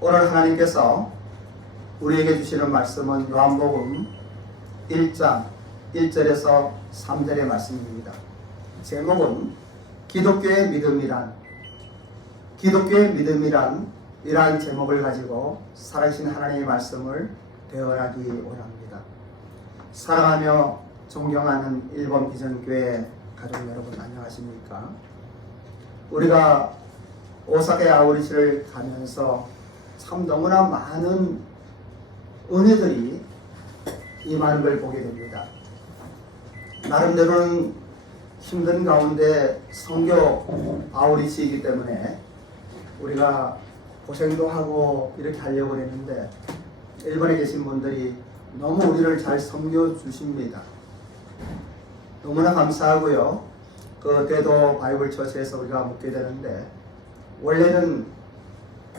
오늘 하나님께서 우리에게 주시는 말씀은 요한복음 1장 1절에서 3절의 말씀입니다. 제목은 기독교의 믿음이란 이러한 제목을 가지고 살아계신 하나님의 말씀을 대언하기 원합니다. 사랑하며 존경하는 일본 비전교회 가족 여러분 안녕하십니까? 우리가 오사카의 아우리시를 가면서 참 너무나 많은 은혜들이 임하는 걸 보게 됩니다. 나름대로는 힘든 가운데 선교 아우리시이기 때문에 우리가 고생도 하고 이렇게 하려고 했는데 일본에 계신 분들이 너무 우리를 잘 섬겨 주십니다. 너무나 감사하고요. 그 대도 바이블 처치에서 우리가 묵게 되는데 원래는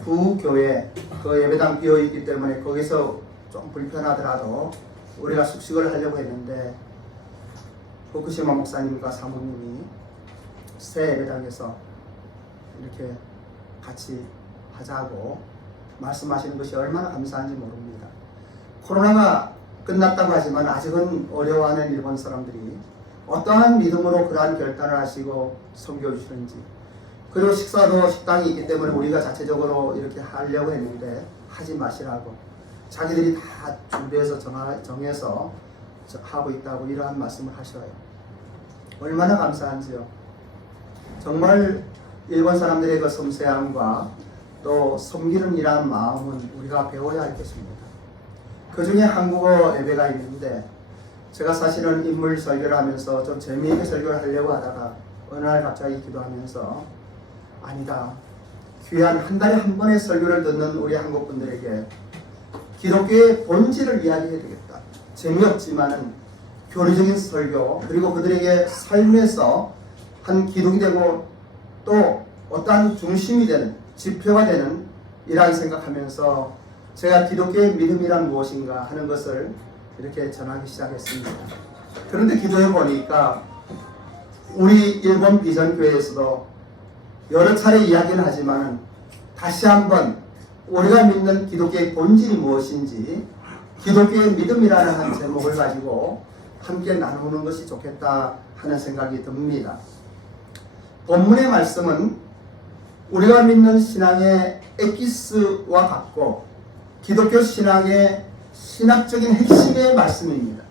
구 교회 그 예배당 비어 있기 때문에 거기서 좀 불편하더라도 우리가 숙식을 하려고 했는데 후쿠시마 목사님과 사모님이 새 예배당에서 이렇게 같이 하자고 말씀하시는 것이 얼마나 감사한지 모릅니다. 코로나가 끝났다고 하지만 아직은 어려워하는 일본 사람들이 어떠한 믿음으로 그러한 결단을 하시고 섬겨주시는지, 그리고 식사도 식당이 있기 때문에 우리가 자체적으로 이렇게 하려고 했는데 하지 마시라고 자기들이 다 준비해서 정해서 하고 있다고 이러한 말씀을 하셔요. 얼마나 감사한지요. 정말 일본 사람들의 그 섬세함과 또 섬기는 이라는 마음은 우리가 배워야 할 것입니다. 그 중에 한국어 예배가 있는데 제가 사실은 인물 설교를 하면서 좀 재미있게 설교를 하려고 하다가 어느 날 갑자기 기도하면서 아니다, 귀한 한 달에 한 번의 설교를 듣는 우리 한국 분들에게 기독교의 본질을 이야기해야 되겠다. 재미없지만은 교리적인 설교, 그리고 그들에게 삶에서 한 기록이 되고 또 어떠한 중심이 되는 지표가 되는 이러한 생각하면서 제가 기독교의 믿음이란 무엇인가 하는 것을 이렇게 전하기 시작했습니다. 그런데 기도해 보니까 우리 일본 비전교회에서도 여러 차례 이야기는 하지만 다시 한번 우리가 믿는 기독교의 본질이 무엇인지 기독교의 믿음이라는 한 제목을 가지고 함께 나누는 것이 좋겠다 하는 생각이 듭니다. 본문의 말씀은 우리가 믿는 신앙의 엑기스와 같고 기독교 신앙의 신학적인 핵심의 말씀입니다.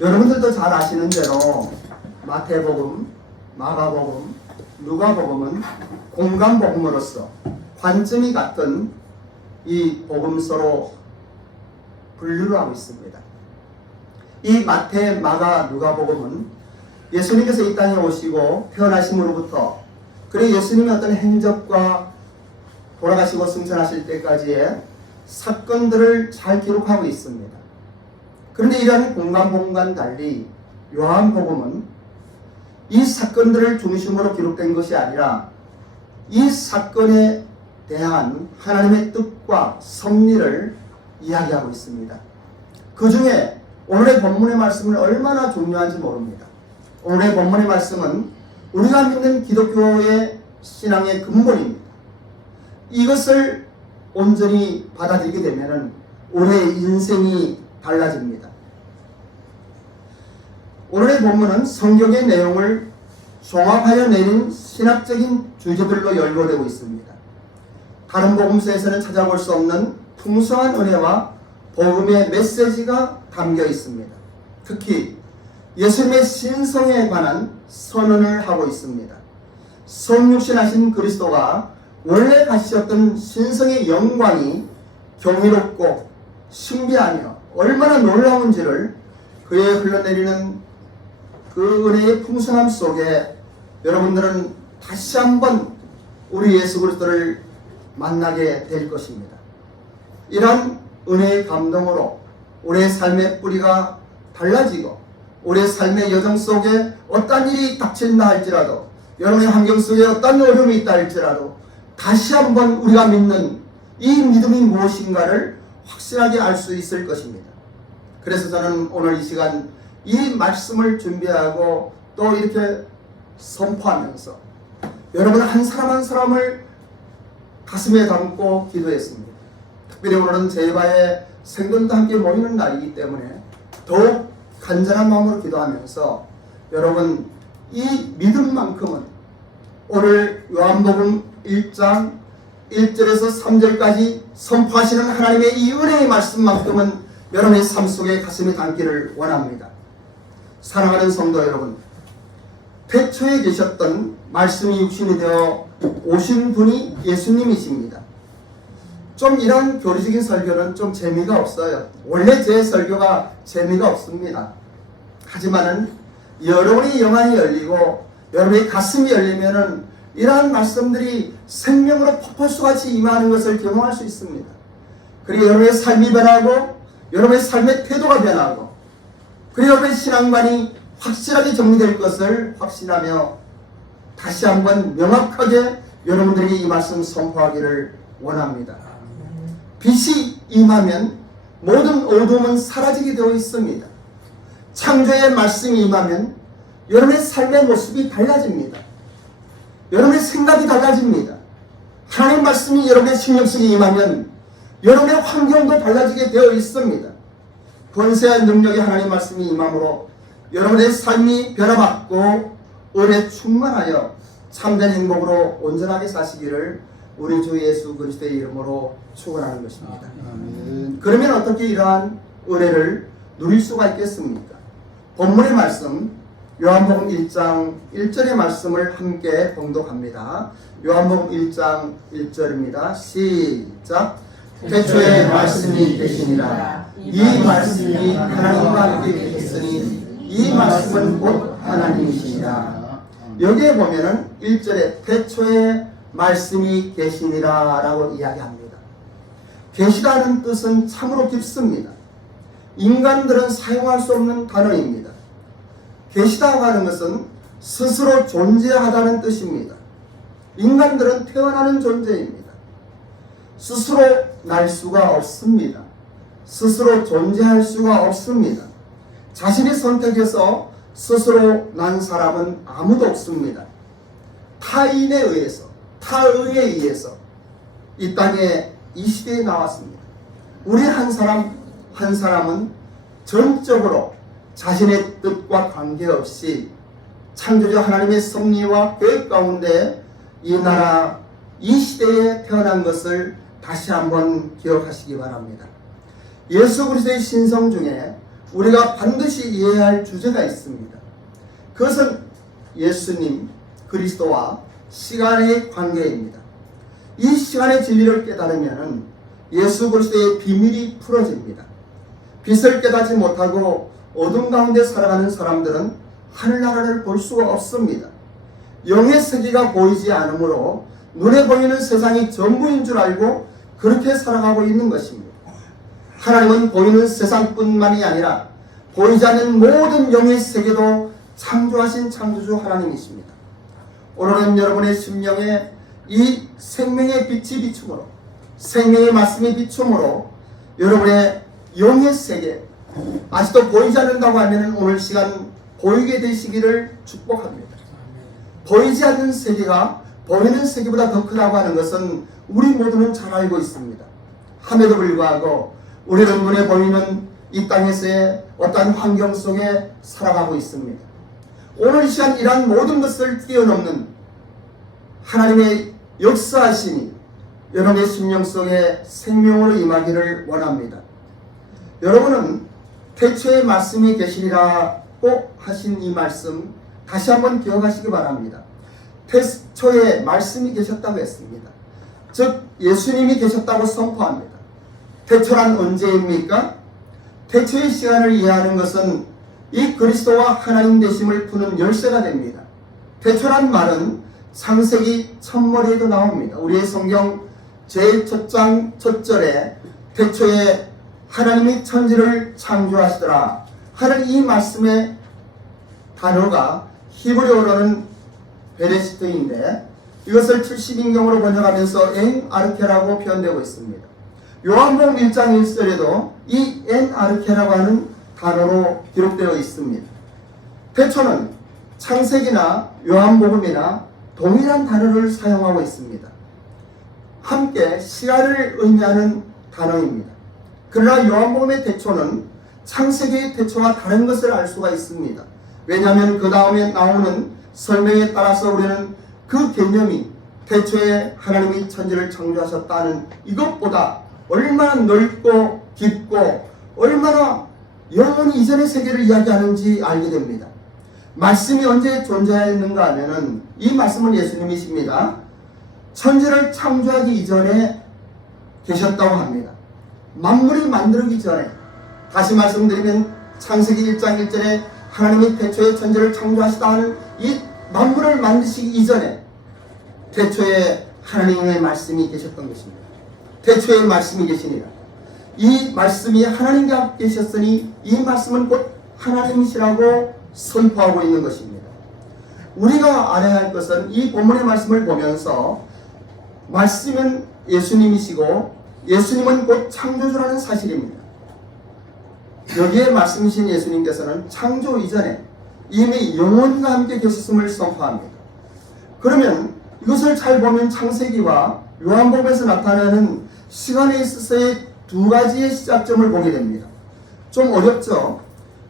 여러분들도 잘 아시는 대로 마태복음, 마가복음, 누가복음은 공간복음으로서 관점이 같은 이 복음서로 분류를 하고 있습니다. 이 마태, 마가, 누가복음은 예수님께서 이 땅에 오시고 태어나심으로부터 그리고 예수님의 어떤 행적과 돌아가시고 승천하실 때까지의 사건들을 잘 기록하고 있습니다. 그런데 이러한 공간복음과는 달리 요한복음은 이 사건들을 중심으로 기록된 것이 아니라 이 사건에 대한 하나님의 뜻과 섭리를 이야기하고 있습니다. 그 중에 오늘의 본문의 말씀은 얼마나 중요한지 모릅니다. 오늘의 본문의 말씀은 우리가 믿는 기독교의 신앙의 근본입니다. 이것을 온전히 받아들이게 되면 우리의 인생이 달라집니다. 오늘의 본문은 성경의 내용을 종합하여 내린 신학적인 주제들로 연구되고 있습니다. 다른 복음서에서는 찾아볼 수 없는 풍성한 은혜와 복음의 메시지가 담겨 있습니다. 특히 예수님의 신성에 관한 선언을 하고 있습니다. 성육신하신 그리스도가 원래 가지셨던 신성의 영광이 경이롭고 신비하며 얼마나 놀라운지를 그의 흘러내리는 그 은혜의 풍성함 속에 여러분들은 다시 한번 우리 예수 그리스도를 만나게 될 것입니다. 이런 은혜의 감동으로 우리의 삶의 뿌리가 달라지고 우리의 삶의 여정 속에 어떤 일이 닥친다 할지라도, 여러분의 환경 속에 어떤 어려움이 있다 할지라도 다시 한번 우리가 믿는 이 믿음이 무엇인가를 확실하게 알 수 있을 것입니다. 그래서 저는 오늘 이 시간 이 말씀을 준비하고 또 이렇게 선포하면서 여러분 한 사람 한 사람을 가슴에 담고 기도했습니다. 특별히 오늘은 제바의 생존도 함께 모이는 날이기 때문에 더욱 간절한 마음으로 기도하면서 여러분 이 믿음만큼은 오늘 요한복음 1장 1절에서 3절까지 선포하시는 하나님의 이 은혜의 말씀만큼은 여러분의 삶 속에 가슴에 담기를 원합니다. 사랑하는 성도 여러분, 태초에 계셨던 말씀이 육신이 되어 오신 분이 예수님이십니다. 좀 이런 교리적인 설교는 좀 재미가 없어요. 원래 제 설교가 재미가 없습니다. 하지만은 여러분의 영안이 열리고 여러분의 가슴이 열리면은 이러한 말씀들이 생명으로 폭포수같이 임하는 것을 경험할 수 있습니다. 그리고 여러분의 삶이 변하고 여러분의 삶의 태도가 변하고 그리고 여러분의 신앙관이 확실하게 정리될 것을 확신하며 다시 한번 명확하게 여러분들에게 이 말씀 선포하기를 원합니다. 빛이 임하면 모든 어둠은 사라지게 되어 있습니다. 창조의 말씀이 임하면 여러분의 삶의 모습이 달라집니다. 여러분의 생각이 달라집니다. 하나님 말씀이 여러분의 신령 속에 임하면 여러분의 환경도 달라지게 되어 있습니다. 권세한 능력의 하나님 말씀이 임함으로 여러분의 삶이 변화받고 은혜 충만하여 참된 행복으로 온전하게 사시기를 우리 주 예수 그리스도의 이름으로 축원하는 것입니다. 그러면 어떻게 이러한 은혜를 누릴 수가 있겠습니까? 본문의 말씀 요한복음 1장 1절의 말씀을 함께 봉독합니다. 요한복음 1장 1절입니다. 시작. 태초에 말씀이 계시니라. 이 말씀이 하나님과 함께 계셨으니 이 말씀은 곧 하나님이시니라. 여기에 보면은 1절에 태초에 말씀이 계시니라 라고 이야기합니다. 계시다는 뜻은 참으로 깊습니다. 인간들은 사용할 수 없는 단어입니다. 계시다고 하는 것은 스스로 존재하다는 뜻입니다. 인간들은 태어나는 존재입니다. 스스로 날 수가 없습니다. 스스로 존재할 수가 없습니다. 자신이 선택해서 스스로 난 사람은 아무도 없습니다. 타인에 의해서, 타의에 의해서 이 땅에 이 시대에 나왔습니다. 우리 한 사람은 전적으로 자신의 뜻과 관계없이 창조주 하나님의 섭리와 계획 가운데 이 나라, 이 시대에 태어난 것을 다시 한번 기억하시기 바랍니다. 예수 그리스도의 신성 중에 우리가 반드시 이해해야 할 주제가 있습니다. 그것은 예수님 그리스도와 시간의 관계입니다. 이 시간의 진리를 깨달으면 예수 그리스도의 비밀이 풀어집니다. 빛을 깨닫지 못하고 어둠 가운데 살아가는 사람들은 하늘나라를 볼 수가 없습니다. 영의 세계가 보이지 않으므로 눈에 보이는 세상이 전부인 줄 알고 그렇게 살아가고 있는 것입니다. 하나님은 보이는 세상뿐만이 아니라 보이지 않는 모든 영의 세계도 창조하신 창조주 하나님이십니다. 오늘은 여러분의 심령에 이 생명의 빛이 비춤으로, 생명의 말씀이 비춤으로 여러분의 영의 세계, 아직도 보이지 않는다고 하면 오늘 시간 보이게 되시기를 축복합니다. 보이지 않는 세계가 보이는 세계보다 더 크다고 하는 것은 우리 모두는 잘 알고 있습니다. 함에도 불구하고 우리는 눈에 보이는 이 땅에서의 어떤 환경 속에 살아가고 있습니다. 오늘 이 시간 이러한 모든 것을 뛰어넘는 하나님의 역사하심이 여러분의 심령 속에 생명으로 임하기를 원합니다. 여러분은 태초에 말씀이 계시리라고 하신 이 말씀 다시 한번 기억하시기 바랍니다. 태초에 말씀이 계셨다고 했습니다. 즉 예수님이 계셨다고 선포합니다. 태초란 언제입니까? 태초의 시간을 이해하는 것은 이 그리스도와 하나님 되심을 푸는 열쇠가 됩니다. 태초란 말은 창세기 첫머리에도 나옵니다. 우리의 성경 제일 첫 장 첫 절에 태초에 하나님이 천지를 창조하시더라 하는 이 말씀의 단어가 히브리어로는 베레시트인데 이것을 70인경으로 번역하면서 엔 아르케라고 표현되고 있습니다. 요한복음 1장 1절에도 이 엔 아르케라고 하는 단어로 기록되어 있습니다. 태초는 창세기나 요한복음이나 동일한 단어를 사용하고 있습니다. 함께 시간을 의미하는 단어입니다. 그러나 요한복음의 태초는 창세기의 태초와 다른 것을 알 수가 있습니다. 왜냐하면 그 다음에 나오는 설명에 따라서 우리는 그 개념이 태초에 하나님이 천지를 창조하셨다는 이것보다 얼마나 넓고 깊고 얼마나 영원히 이전의 세계를 이야기하는지 알게 됩니다. 말씀이 언제 존재했는가 하면은 이 말씀은 예수님이십니다. 천지를 창조하기 이전에 계셨다고 합니다. 만물이 만들기 전에, 다시 말씀드리면 창세기 1장 1절에 하나님이 태초에 천지를 창조하시다 하는 이 만물을 만드시기 이전에 태초에 하나님의 말씀이 계셨던 것입니다. 태초에 말씀이 계시니라. 이 말씀이 하나님과 함께 계셨으니 이 말씀은 곧 하나님이시라고 선포하고 있는 것입니다. 우리가 알아야 할 것은 이 본문의 말씀을 보면서 말씀은 예수님이시고 예수님은 곧 창조주라는 사실입니다. 여기에 말씀이신 예수님께서는 창조 이전에 이미 영원과 함께 계셨음을 선포합니다. 그러면 이것을 잘 보면 창세기와 요한복음에서 나타나는 시간에 있어서의 두 가지의 시작점을 보게 됩니다. 좀 어렵죠?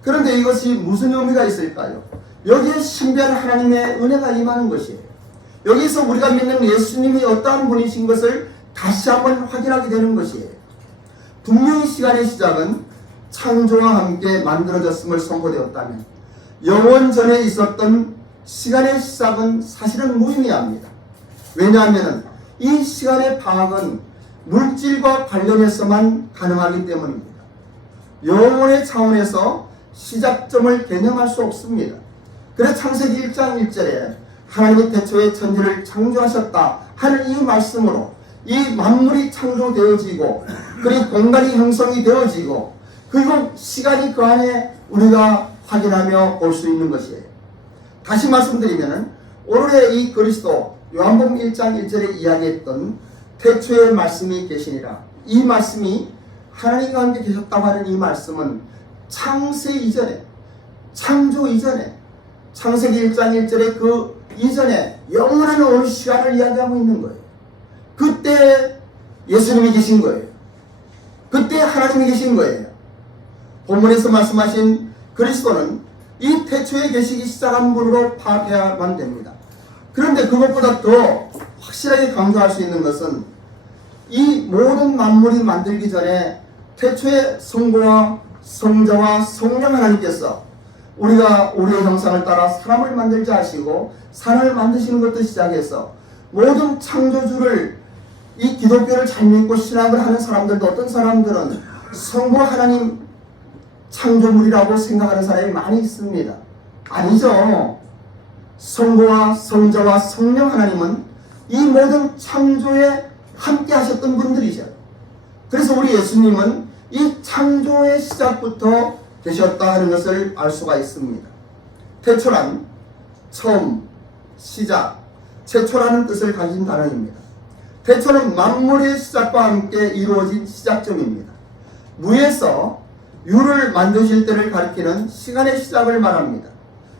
그런데 이것이 무슨 의미가 있을까요? 여기에 신비한 하나님의 은혜가 임하는 것이에요. 여기서 우리가 믿는 예수님이 어떠한 분이신 것을 다시 한번 확인하게 되는 것이에요. 분명히 시간의 시작은 창조와 함께 만들어졌음을 선포되었다면 영원 전에 있었던 시간의 시작은 사실은 무의미합니다. 왜냐하면 이 시간의 파악은 물질과 관련해서만 가능하기 때문입니다. 영혼의 차원에서 시작점을 개념할 수 없습니다. 그래서 창세기 1장 1절에 하나님이 태초에 천지를 창조하셨다 하는 이 말씀으로 이 만물이 창조되어지고 그리고 공간이 형성이 되어지고 그리고 시간이 그 안에 우리가 확인하며 볼 수 있는 것이에요. 다시 말씀드리면 오늘의 이 그리스도 요한복음 1장 1절에 이야기했던 태초에 말씀이 계시니라, 이 말씀이 하나님과 함께 계셨다고 하는 이 말씀은 창세 이전에, 창조 이전에, 창세기 1장 1절에 그 이전에 영원한 어느 시간을 이야기하고 있는 거예요. 그때 예수님이 계신 거예요. 그때 하나님이 계신 거예요. 본문에서 말씀하신 그리스도는 이 태초에 계시기 시작한 분으로 파악해야만 됩니다. 그런데 그것보다 더 확실하게 강조할 수 있는 것은 이 모든 만물이 만들기 전에 태초에 성부와 성자와 성령 하나님께서 우리가 우리의 형상을 따라 사람을 만들자 하시고 사람을 만드시는 것도 시작해서 모든 창조주를, 이 기독교를 잘 믿고 신앙을 하는 사람들도 어떤 사람들은 성부 하나님 창조물이라고 생각하는 사람이 많이 있습니다. 아니죠. 성부와 성자와 성령 하나님은 이 모든 창조에 함께 하셨던 분들이죠. 그래서 우리 예수님은 이 창조의 시작부터 되셨다 하는 것을 알 수가 있습니다. 태초란 처음, 시작, 최초라는 뜻을 가진 단어입니다. 태초는 만물의 시작과 함께 이루어진 시작점입니다. 무에서 유를 만드실 때를 가리키는 시간의 시작을 말합니다.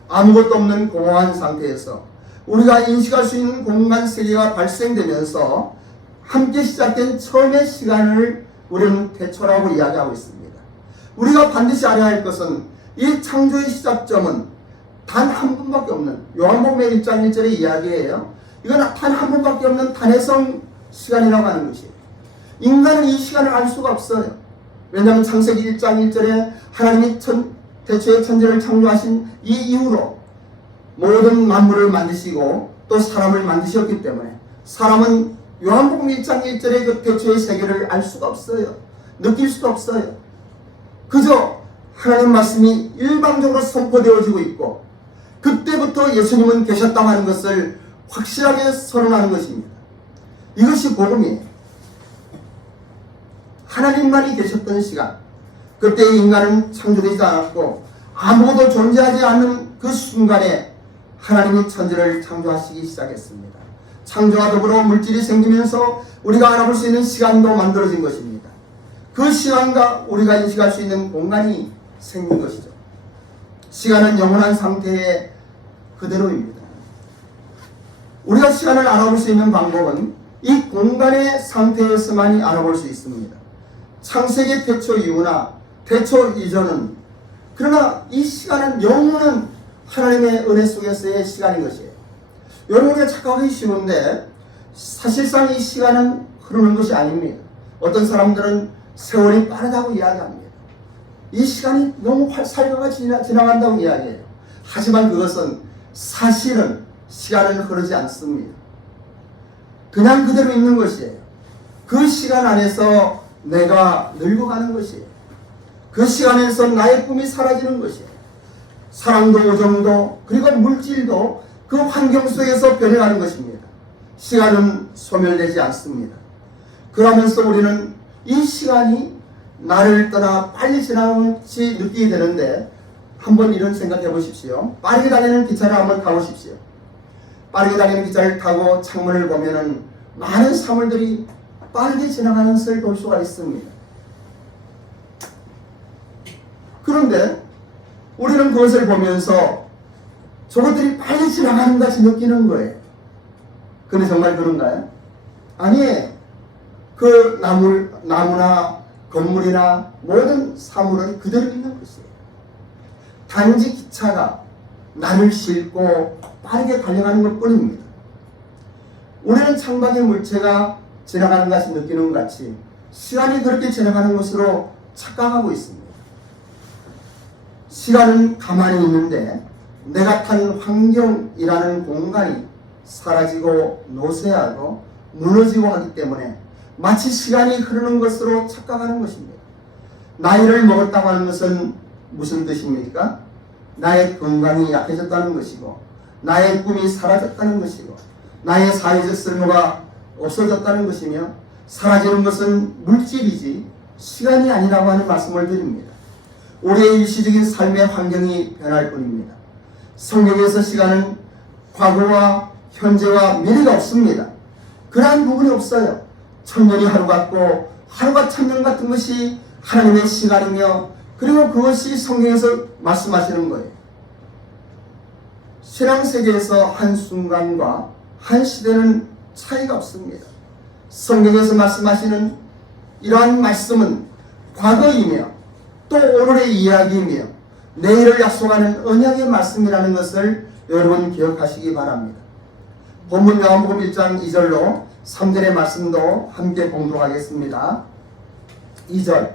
아무것도 없는 공허한 상태에서 우리가 인식할 수 있는 공간 세계가 발생되면서 함께 시작된 처음의 시간을 우리는 태초라고 이야기하고 있습니다. 우리가 반드시 알아야 할 것은 이 창조의 시작점은 단 한 분밖에 없는, 요한복음 1장 1절의 이야기예요. 이건 단 한 분밖에 없는 단회성 시간이라고 하는 것이에요. 인간은 이 시간을 알 수가 없어요. 왜냐하면 창세기 1장 1절에 하나님이 태초에 천지를 창조하신 이 이후로 모든 만물을 만드시고 또 사람을 만드셨기 때문에 사람은 요한복음 1장 1절의 그 태초의 세계를 알 수가 없어요. 느낄 수도 없어요. 그저 하나님 말씀이 일방적으로 선포되어지고 있고 그때부터 예수님은 계셨다고 하는 것을 확실하게 선언하는 것입니다. 이것이 복음이에요. 하나님만이 계셨던 시간, 그때 인간은 창조되지 않았고 아무것도 존재하지 않는 그 순간에 하나님이 천지를 창조하시기 시작했습니다. 창조와 더불어 물질이 생기면서 우리가 알아볼 수 있는 시간도 만들어진 것입니다. 그 시간과 우리가 인식할 수 있는 공간이 생긴 것이죠. 시간은 영원한 상태의 그대로입니다. 우리가 시간을 알아볼 수 있는 방법은 이 공간의 상태에서만이 알아볼 수 있습니다. 창세기 태초 이후나 태초 이전은, 그러나 이 시간은 영원한 하나님의 은혜 속에서의 시간인 것이에요. 여러분에게 착각하기 쉬운데 사실상 이 시간은 흐르는 것이 아닙니다. 어떤 사람들은 세월이 빠르다고 이야기합니다. 이 시간이 너무 살며가 지나간다고 이야기해요. 하지만 그것은 사실은 시간은 흐르지 않습니다. 그냥 그대로 있는 것이에요. 그 시간 안에서 내가 늙어가는 것이에요. 그 시간에서 나의 꿈이 사라지는 것이에요. 사랑도 우정도 그리고 물질도 그 환경 속에서 변해가는 것입니다. 시간은 소멸되지 않습니다. 그러면서 우리는 이 시간이 나를 떠나 빨리 지나는지 느끼게 되는데, 한번 이런 생각해 보십시오. 빠르게 달리는 기차를 한번 타보십시오. 빠르게 달리는 기차를 타고 창문을 보면은 많은 사물들이 빠르게 지나가는 것을 볼 수가 있습니다. 그런데 우리는 그것을 보면서 저것들이 빨리 지나가는 것 같이 느끼는 거예요. 근데 정말 그런가요? 아니에요. 그 나무나 건물이나 모든 사물은 그대로 있는 것이에요. 단지 기차가 나를 싣고 빠르게 달려가는 것 뿐입니다. 우리는 창밖의 물체가 지나가는 것이 느끼는 것 같이 시간이 그렇게 지나가는 것으로 착각하고 있습니다. 시간은 가만히 있는데 내가 탄 환경이라는 공간이 사라지고 노쇠하고 무너지고 하기 때문에 마치 시간이 흐르는 것으로 착각하는 것입니다. 나이를 먹었다고 하는 것은 무슨 뜻입니까? 나의 건강이 약해졌다는 것이고, 나의 꿈이 사라졌다는 것이고, 나의 사회적 쓸모가 없어졌다는 것이며, 사라지는 것은 물질이지 시간이 아니라고 하는 말씀을 드립니다. 우리의 일시적인 삶의 환경이 변할 뿐입니다. 성경에서 시간은 과거와 현재와 미래가 없습니다. 그러한 부분이 없어요. 천년이 하루 같고 하루가 천년 같은 것이 하나님의 시간이며, 그리고 그것이 성경에서 말씀하시는 거예요. 신앙세계에서 한순간과 한 시대는 차이가 없습니다. 성경에서 말씀하시는 이러한 말씀은 과거이며 또 오늘의 이야기이며 내일을 약속하는 언약의 말씀이라는 것을 여러분 기억하시기 바랍니다. 본문 요한복음 1장 2절로 3절의 말씀도 함께 봉독하겠습니다. 2절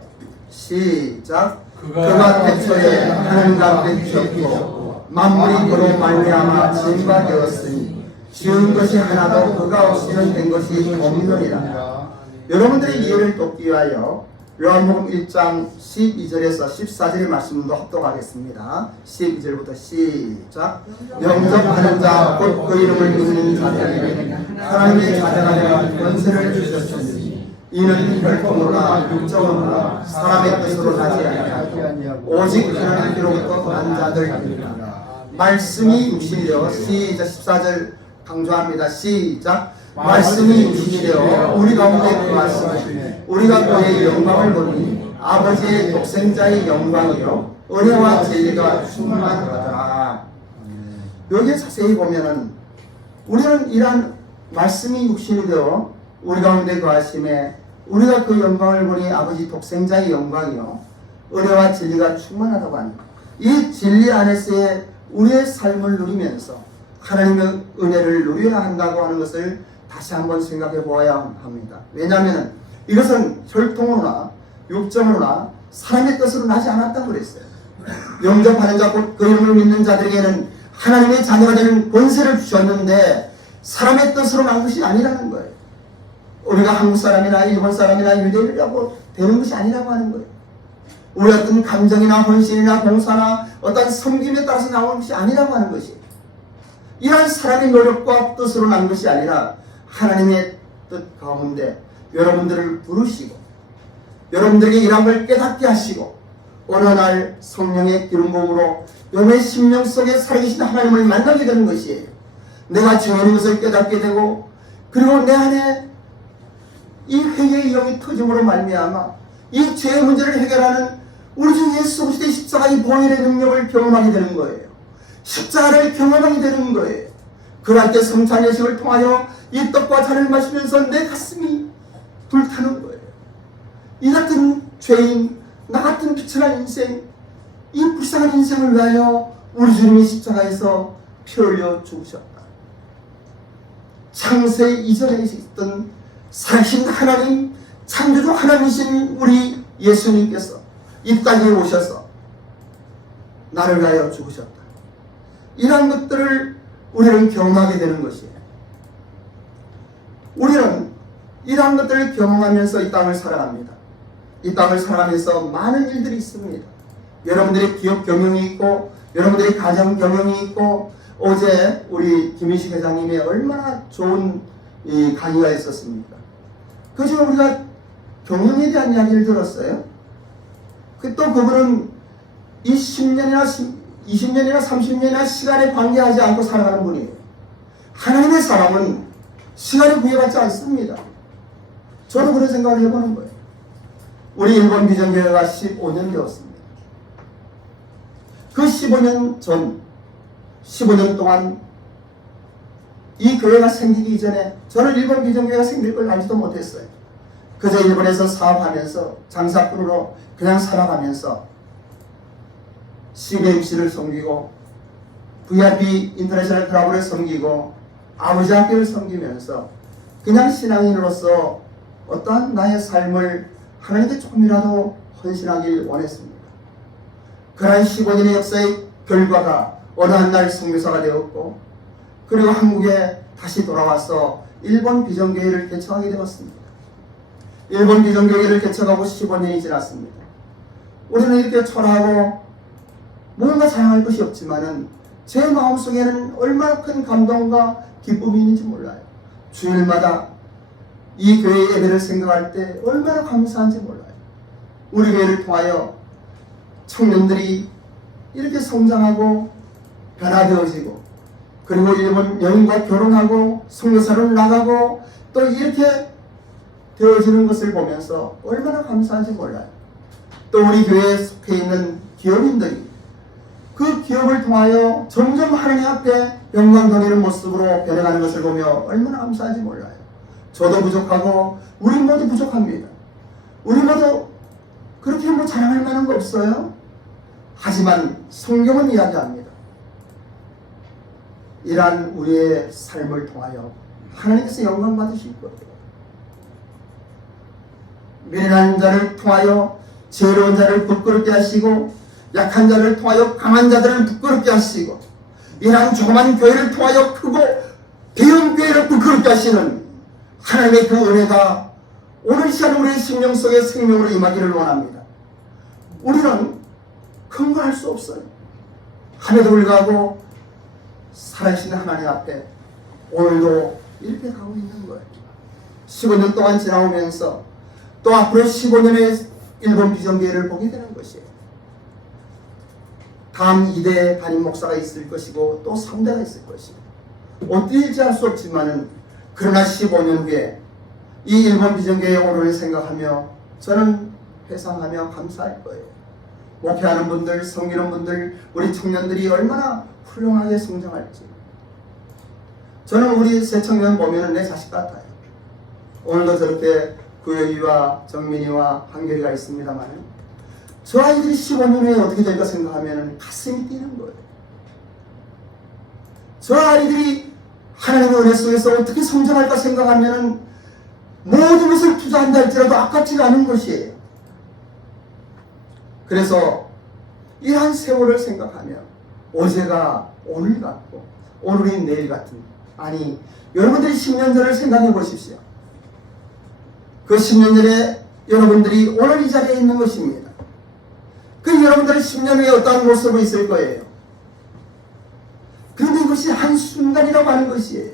시작. 그가 태초에 하늘과 빛이 없고 만물이 그로 말미암아 진리가 되었으니 지은 것이 하나도 그가 없이는 된 것이 없느니라. 여러분들의 이해를 돕기 위하여 요한복음 1장 12절에서 14절의 말씀도 합독하겠습니다. 12절부터 시작. 영접하는 자 곧 그 이름을 믿는 자들에게 하나님의 자녀가 되어 권세를 주셨으니 이는 혈통으로나 육정으로나 사람의 뜻으로 나지 아니하고 오직 하나님께로부터 난 자들이니라. 말씀이 육신이 되어 시작. 14절 강조합니다. 시작. 말씀이 육신이 되어 우리 가운데 거하시니 우리가 그의 영광을 보니 아버지의 독생자의 영광이요 은혜와 진리가 충만하더라. 여기에 자세히 보면은 우리는 이러한 말씀이 육신이 되어 우리 가운데 거하심에 우리가 그 영광을 보니 아버지 독생자의 영광이요 은혜와 진리가 충만하다고 합니다. 이 진리 안에서의 우리의 삶을 누리면서 하나님의 은혜를 누려야 한다고 하는 것을 다시 한번 생각해 보아야 합니다. 왜냐하면 이것은 혈통으로나 육정으로나 사람의 뜻으로 나지 않았다고 그랬어요. 영접하는 자 곧 그 이름을 믿는 자들에게는 하나님의 자녀가 되는 권세를 주셨는데 사람의 뜻으로 난 것이 아니라는 거예요. 우리가 한국 사람이나 일본 사람이나 유대인이라고 되는 것이 아니라고 하는 거예요. 우리 어떤 감정이나 헌신이나 봉사나 어떤 섬김에 따라서 나오는 것이 아니라고 하는 것이에요. 이러한 사람의 노력과 뜻으로 난 것이 아니라 하나님의 뜻 가운데 여러분들을 부르시고 여러분들에게 이런 걸 깨닫게 하시고 어느 날 성령의 기름 부음으로 여러분의 심령 속에 살아계신 하나님을 만나게 되는 것이에요. 내가 죄인 것을 깨닫게 되고 그리고 내 안에 이 회개의 영이 터짐으로 말미암아 이 죄의 문제를 해결하는 우리 주 예수 그리스도의 십자가의 보혈의 능력을 경험하게 되는 거예요. 십자가를 경험하게 되는 거예요. 그럴 때 성찬 예식을 통하여 이 떡과 잔을 마시면서 내 가슴이 불타는 거예요. 이 같은 죄인, 나 같은 비천한 인생, 이 불쌍한 인생을 위하여 우리 주님이 십자가에서 피 흘려 죽으셨다. 창세 이전에 있었던 살아계신 하나님, 창조주 하나님이신 우리 예수님께서 이 땅에 오셔서 나를 위하여 죽으셨다. 이러한 것들을 우리는 경험하게 되는 것이에요. 우리는 이러한 것들을 경험하면서 이 땅을 살아갑니다. 이 땅을 살아가면서 많은 일들이 있습니다. 여러분들의 기업 경영이 있고, 여러분들의 가정 경영이 있고, 어제 우리 김인식 회장님의 얼마나 좋은 이 강의가 있었습니까? 그중 우리가 경영에 대한 이야기를 들었어요. 또 그분은 이 10년이나 20년이나 30년이나 시간에 관계하지 않고 살아가는 분이에요. 하나님의 사람은 시간에 구애받지 않습니다. 저도 그런 생각을 해보는 거예요. 우리 일본 비전교회가 15년 되었습니다. 그 15년 동안 이 교회가 생기기 이전에 저는 일본 비전교회가 생길 걸 알지도 못했어요. 그저 일본에서 사업하면서 장사꾼으로 그냥 살아가면서 CBMC를 섬기고 VIP 인터내셔널 클럽을 섬기고 아버지 학교를 섬기면서 그냥 신앙인으로서 어떠한 나의 삶을 하나님께 조금이라도 헌신하길 원했습니다. 그러한 15년의 역사의 결과가 어느 한 날 선교사가 되었고, 그리고 한국에 다시 돌아와서 일본 비전교회를 개척하게 되었습니다. 일본 비전교회를 개척하고 15년이 지났습니다. 우리는 이렇게 초라하고 뭔가 자랑할 것이 없지만은 제 마음속에는 얼마나 큰 감동과 기쁨이 있는지 몰라요. 주일마다 이 교회의 예배를 생각할 때 얼마나 감사한지 몰라요. 우리 교회를 통하여 청년들이 이렇게 성장하고 변화되어지고, 그리고 일본 여인과 결혼하고 선교사로 나가고 또 이렇게 되어지는 것을 보면서 얼마나 감사한지 몰라요. 또 우리 교회에 속해 있는 기업인들이 그 기업을 통하여 점점 하나님 앞에 영광 돌리는 모습으로 변해가는 것을 보며 얼마나 감사한지 몰라요. 저도 부족하고 우리 모두 부족합니다. 우리 모두 그렇게 뭐 자랑할 만한 거 없어요? 하지만 성경은 이야기합니다. 이러한 우리의 삶을 통하여 하나님께서 영광 받으실 거예요. 미련한 자를 통하여 죄로운 자를 부끄럽게 하시고, 약한 자를 통하여 강한 자들을 부끄럽게 하시고, 이러한 조그만 교회를 통하여 크고 대형 교회를 부끄럽게 하시는 하나님의 그 은혜가 오늘 시간 우리의 심령 속에 생명으로 임하기를 원합니다. 우리는 큰 거 할 수 없어요. 함에도 불구하고 살아계신 하나님 앞에 오늘도 이렇게 가고 있는 거예요. 15년 동안 지나오면서 또 앞으로 15년의 일본 비전교회를 보게 되는 것이에요. 다음 2대 담임 목사가 있을 것이고 또 3대가 있을 것이고 어떻게 될지 알 수 없지만은, 그러나 15년 후에 이 일본 비전교회의 오늘을 생각하며 저는 회상하며 감사할 거예요. 목회하는 분들, 섬기는 분들, 우리 청년들이 얼마나 훌륭하게 성장할지. 저는 우리 새 청년 보면 내 자식 같아요. 오늘도 저렇게 구영이와 정민이와 한결이가 있습니다만, 저 아이들이 15년 후에 어떻게 될까 생각하면 가슴이 뛰는 거예요. 저 아이들이 하나님의 은혜 속에서 어떻게 성장할까 생각하면 모든 것을 투자한다 할지라도 아깝지가 않은 것이에요. 그래서 이러한 세월을 생각하며 어제가 오늘 같고 오늘이 내일 같은, 아니 여러분들이 10년 전을 생각해 보십시오. 그 10년 전에 여러분들이 오늘 이 자리에 있는 것입니다. 그 여러분들은 10년 후에 어떠한 모습으로 있을 거예요. 그런데 이것이 한순간이라고 하는 것이에요.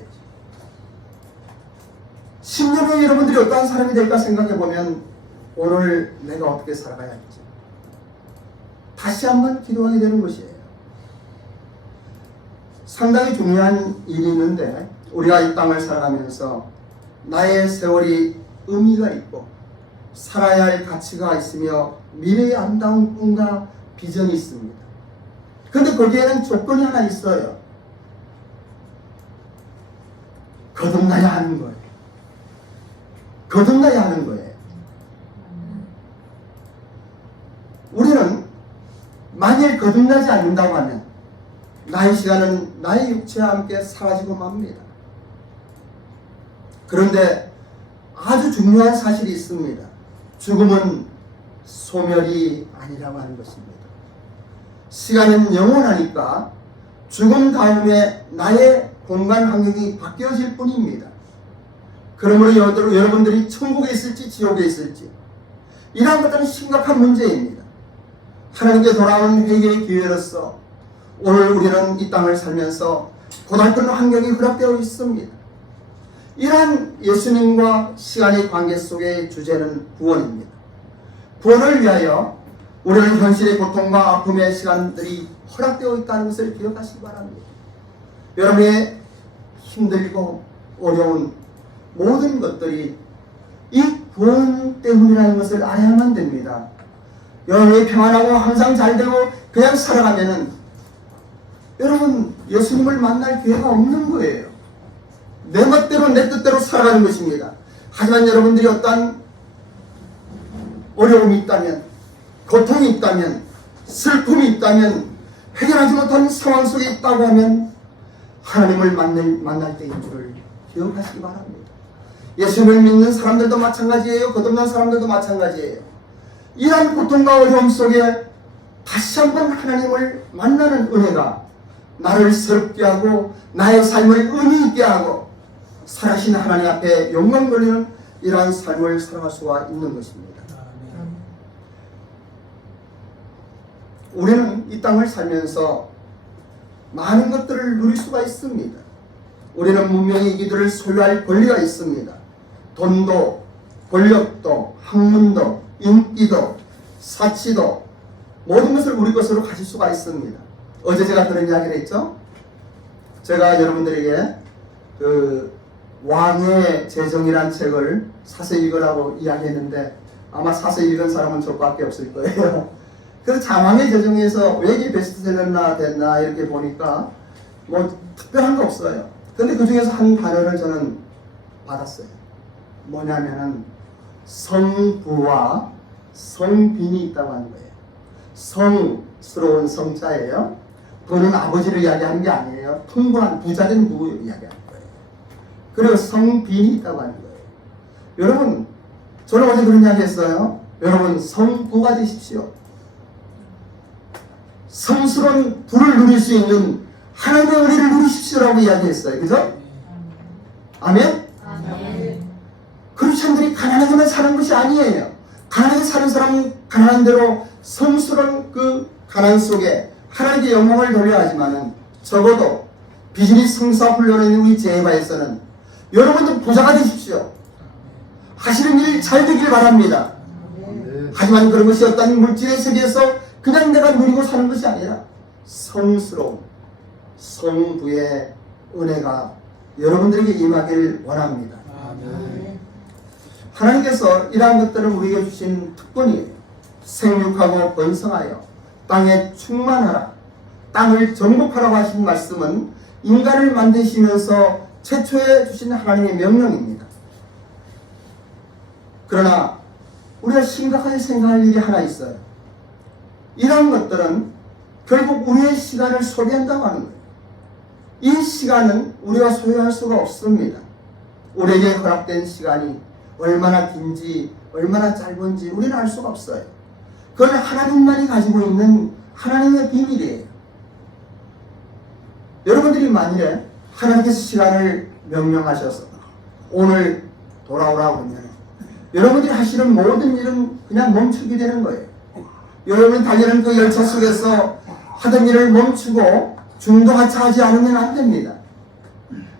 10년 후에 여러분들이 어떠한 사람이 될까 생각해 보면 오늘 내가 어떻게 살아가야 할지 다시 한번 기도하게 되는 것이에요. 상당히 중요한 일이 있는데, 우리가 이 땅을 살아가면서 나의 세월이 의미가 있고 살아야 할 가치가 있으며 미래의 아름다운 꿈과 비전이 있습니다. 그런데 거기에는 조건이 하나 있어요. 거듭나야 하는 거예요. 거듭나야 하는 거예요. 우리는 만일 거듭나지 않는다고 하면 나의 시간은 나의 육체와 함께 사라지고 맙니다. 그런데 아주 중요한 사실이 있습니다. 죽음은 소멸이 아니라고 하는 것입니다. 시간은 영원하니까 죽음 다음에 나의 공간 환경이 바뀌어질 뿐입니다. 그러므로 여러분들이 천국에 있을지 지옥에 있을지 이러한 것들은 심각한 문제입니다. 하나님께 돌아오는 회개의 기회로서 오늘 우리는 이 땅을 살면서 고달픈 환경이 허락되어 있습니다. 이러한 예수님과 시간의 관계 속의 주제는 구원입니다. 구원을 위하여 우리는 현실의 고통과 아픔의 시간들이 허락되어 있다는 것을 기억하시기 바랍니다. 여러분의 힘들고 어려운 모든 것들이 이 구원 때문이라는 것을 알아야만 됩니다. 여러분이 평안하고 항상 잘되고 그냥 살아가면은 여러분 예수님을 만날 기회가 없는 거예요. 내 멋대로 내 뜻대로 살아가는 것입니다. 하지만 여러분들이 어떠한 어려움이 있다면, 고통이 있다면, 슬픔이 있다면, 해결하지 못한 상황 속에 있다고 하면 하나님을 만날 때인 줄을 기억하시기 바랍니다. 예수님을 믿는 사람들도 마찬가지예요. 거듭난 사람들도 마찬가지예요. 이러한 고통과 어려움 속에 다시 한번 하나님을 만나는 은혜가 나를 새롭게 하고 나의 삶을 의미 있게 하고 살아신 하나님 앞에 영광 돌리는 이러한 삶을 살아갈 수가 있는 것입니다. 우리는 이 땅을 살면서 많은 것들을 누릴 수가 있습니다. 우리는 문명의 이기들을 소유할 권리가 있습니다. 돈도, 권력도, 학문도, 인기도, 사치도 모든 것을 우리 것으로 가질 수가 있습니다. 어제 제가 그런 이야기를 했죠. 제가 여러분들에게 그 왕의 재정이란 책을 사서 읽으라고 이야기했는데 아마 사서 읽은 사람은 저밖에 없을 거예요. 그래서 자왕의 재정에서 왜 이게 베스트셀러나 됐나 이렇게 보니까 뭐 특별한 거 없어요. 근데 그 중에서 한 단어를 저는 받았어요. 뭐냐면은 성부와 성빈이 있다고 하는 거예요. 성스러운 성자예요. 부는 아버지를 이야기하는 게 아니에요. 풍부한 부자된 부를 이야기하는 거예요. 그리고 성빈이 있다고 하는 거예요. 여러분, 저는 어제 그런 이야기 했어요. 여러분, 성부가 되십시오. 성스러운 부를 누릴 수 있는 하나님의 은혜를 누리십시오라고 이야기했어요. 그죠? 아멘? 아멘. 크리스천들이 가난하게만 사는 것이 아니에요. 가난하게 사는 사람은 가난한 대로 성스러운 그 가난 속에 하나님께 영광을 돌려야 하지만은 적어도 비즈니스 성사 훈련에 있는 우리 제바에서는 여러분들 부자가 되십시오. 하시는 일 잘 되길 바랍니다. 하지만 그런 것이 어떤 물질의 세계에서 그냥 내가 누리고 사는 것이 아니라 성스러운 성부의 은혜가 여러분들에게 임하길 원합니다. 하나님께서 이러한 것들을 우리에게 주신 특권이에요. 생육하고 번성하여 땅에 충만하라, 땅을 정복하라고 하신 말씀은 인간을 만드시면서 최초에 주신 하나님의 명령입니다. 그러나 우리가 심각하게 생각할 일이 하나 있어요. 이러한 것들은 결국 우리의 시간을 소비한다고 하는 거예요. 이 시간은 우리가 소유할 수가 없습니다. 우리에게 허락된 시간이 얼마나 긴지 얼마나 짧은지 우리는 알 수가 없어요. 그건 하나님만이 가지고 있는 하나님의 비밀이에요. 여러분들이 만일에 하나님께서 시간을 명령하셔서 오늘 돌아오라고 하면 여러분들이 하시는 모든 일은 그냥 멈추게 되는 거예요. 여러분이 달리는 그 열차 속에서 하던 일을 멈추고 중도하차하지 않으면 안 됩니다.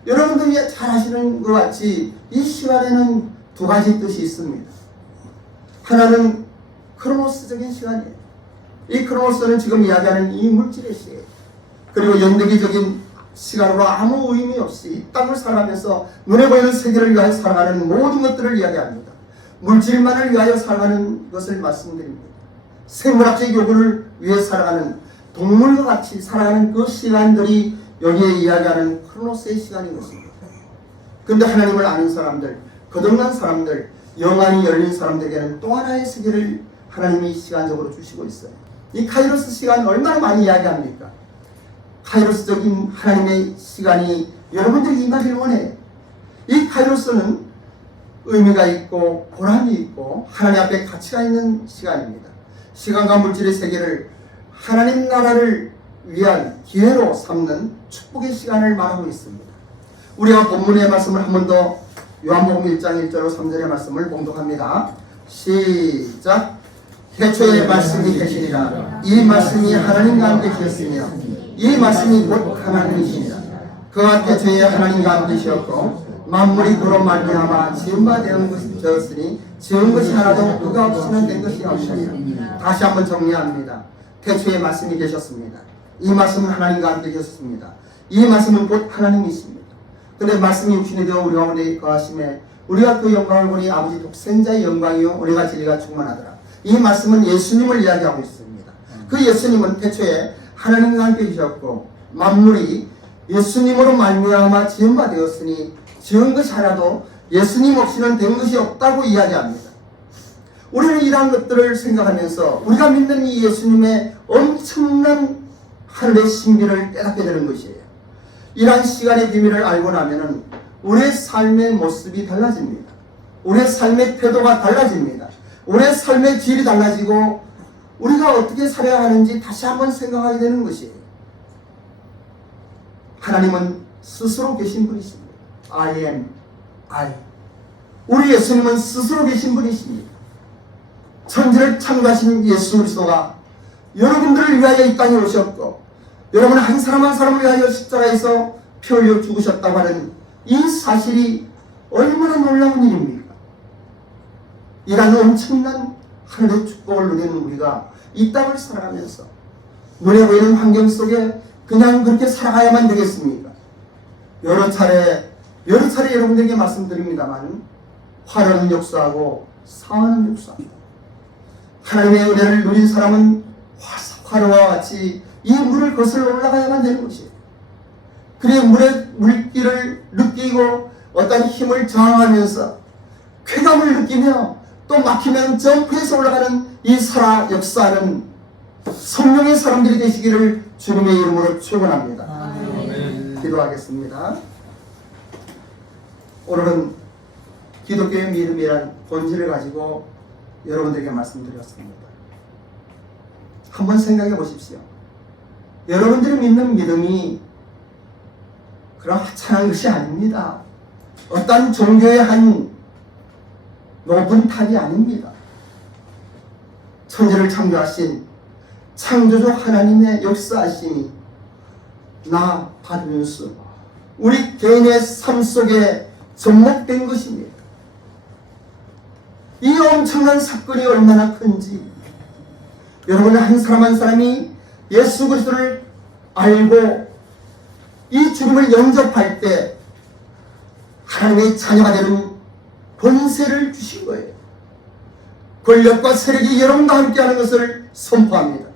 여러분들이 잘 하시는 것 같이 이 시간에는 두 가지 뜻이 있습니다. 하나는 크로노스적인 시간이에요. 이 크로노스는 지금 이야기하는 이 물질의 시예요. 그리고 연대기적인 시간으로 아무 의미 없이 이 땅을 살아가면서 눈에 보이는 세계를 위하여 살아가는 모든 것들을 이야기합니다. 물질만을 위하여 살아가는 것을 말씀드립니다. 생물학적 요구를 위해 살아가는 동물과 같이 살아가는 그 시간들이 여기에 이야기하는 크로노스의 시간인 것입니다. 근데 하나님을 아는 사람들, 거듭난 사람들, 영안이 열린 사람들에게는 또 하나의 세계를 하나님이 시간적으로 주시고 있어요. 이 카이로스 시간 얼마나 많이 이야기합니까? 카이로스적인 하나님의 시간이 여러분들이 임하길 원해요. 이 카이로스는 의미가 있고 보람이 있고 하나님 앞에 가치가 있는 시간입니다. 시간과 물질의 세계를 하나님 나라를 위한 기회로 삼는 축복의 시간을 말하고 있습니다. 우리가 본문의 말씀을 한 번 더 요한복음 1장 1절로 3절의 말씀을 봉독합니다. 시작. 태초에 말씀이 계시니라. 이 말씀이 하나님과 함께 계셨으며 이 말씀이 곧 하나님이시니라. 그가 태초에 하나님과 함께 계셨고 만물이 그로 말미암아 지은 바 되었으니 지은 것이 하나도 그가 없이는 된 것이 없으니라. 다시 한번 정리합니다. 태초에 말씀이 계셨습니다. 이 말씀은 하나님과 함께 계셨습니다. 이 말씀은 곧 하나님이십니다. 그런데 말씀이 육신이 되어 우리 가운데 거하심에 우리가 그 영광을 보니 아버지 독생자의 영광이요 우리가 진리가 충만하더라. 이 말씀은 예수님을 이야기하고 있습니다. 그 예수님은 태초에 하나님과 함께 계셨고 만물이 예수님으로 말미암아 지은 바 되었으니 지은 것이 하나도 예수님 없이는 된 것이 없다고 이야기합니다. 우리는 이러한 것들을 생각하면서 우리가 믿는 이 예수님의 엄청난 하늘의 신비를 깨닫게 되는 것이에요. 이러한 시간의 비밀을 알고 나면은 우리의 삶의 모습이 달라집니다. 우리의 삶의 태도가 달라집니다. 우리의 삶의 질이 달라지고 우리가 어떻게 살아야 하는지 다시 한번 생각하게 되는 것이에요. 하나님은 스스로 계신 분이십니다. I am I. 우리 예수님은 스스로 계신 분이십니다. 천지를 창조하신 예수 그리스도가 여러분들을 위하여 이 땅에 오셨고 여러분 한 사람 한 사람을 위하여 십자가에서 피 흘려 죽으셨다고 하는 이 사실이 얼마나 놀라운 일입니까? 이런 엄청난 하늘의 축복을 누리는 우리가 이 땅을 살아가면서 눈에 보이는 환경 속에 그냥 그렇게 살아가야만 되겠습니까? 여러 차례 여러분들에게 말씀드립니다만 화는 역사하고 사화는 역사합니다. 하나님의 은혜를 누린 사람은 화로와 같이 이 물을 거슬러 올라가야만 되는 것이에요. 그래 물길을 느끼고 어떤 힘을 저항하면서 쾌감을 느끼며 또 막히면 점프해서 올라가는 이 살아 역사는 성령의 사람들이 되시기를 주님의 이름으로 축원합니다. 기도하겠습니다. 오늘은 기독교의 믿음이란 본질을 가지고 여러분들에게 말씀드렸습니다. 한번 생각해 보십시오. 여러분들이 믿는 믿음이 그런 하찮은 것이 아닙니다. 어떤 종교의 한 높은 탑이 아닙니다. 천지를 창조하신 창조주 하나님의 역사하심이 나 박윤수 우리 개인의 삶 속에 접목된 것입니다. 이 엄청난 사건이 얼마나 큰지 여러분 한 사람 한 사람이 예수 그리스도를 알고 이 주님을 영접할 때 하나님의 자녀가 되는 권세를 주신 거예요. 권력과 세력이 여러분과 함께하는 것을 선포합니다.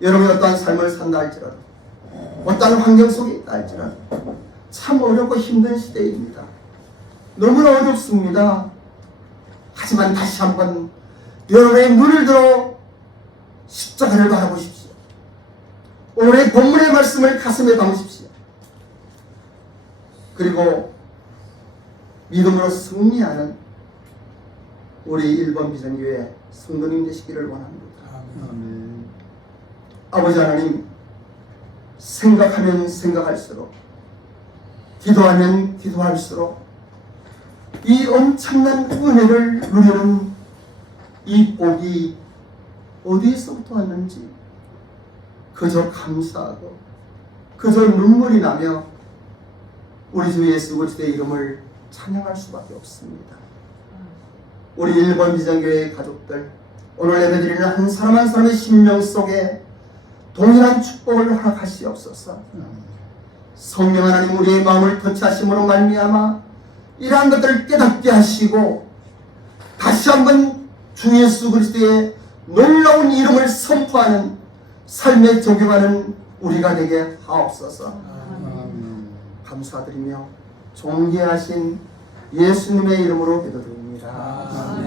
여러분이 어떠한 삶을 산다 할지라도 어떠한 환경 속에 있다 할지라도 참 어렵고 힘든 시대입니다. 너무나 어렵습니다. 하지만 다시 한번 여러분의 눈을 들어 십자가를 바라보십시오. 오늘의 본문의 말씀을 가슴에 담으십시오. 그리고 믿음으로 승리하는 우리 1번 비전교회 성도님 되시기를 원합니다. 아멘. 아버지 하나님, 생각하면 생각할수록 기도하면 기도할수록 이 엄청난 은혜를 누리는 이 복이 어디에서부터 왔는지 그저 감사하고 그저 눈물이 나며 우리 주 예수 그리스도의 이름을 찬양할 수밖에 없습니다. 우리 1번 비전교회의 가족들 오늘 예배드리는 한 사람 한 사람의 심령 속에 동일한 축복을 허락하시옵소서. 성령 하나님 우리의 마음을 터치하심으로 말미암아 이러한 것들을 깨닫게 하시고 다시 한번 주 예수 그리스도의 놀라운 이름을 선포하는 삶에 적용하는 우리가 되게 하옵소서. 감사드리며 존귀하신 예수님의 이름으로 기도드립니다. 아멘.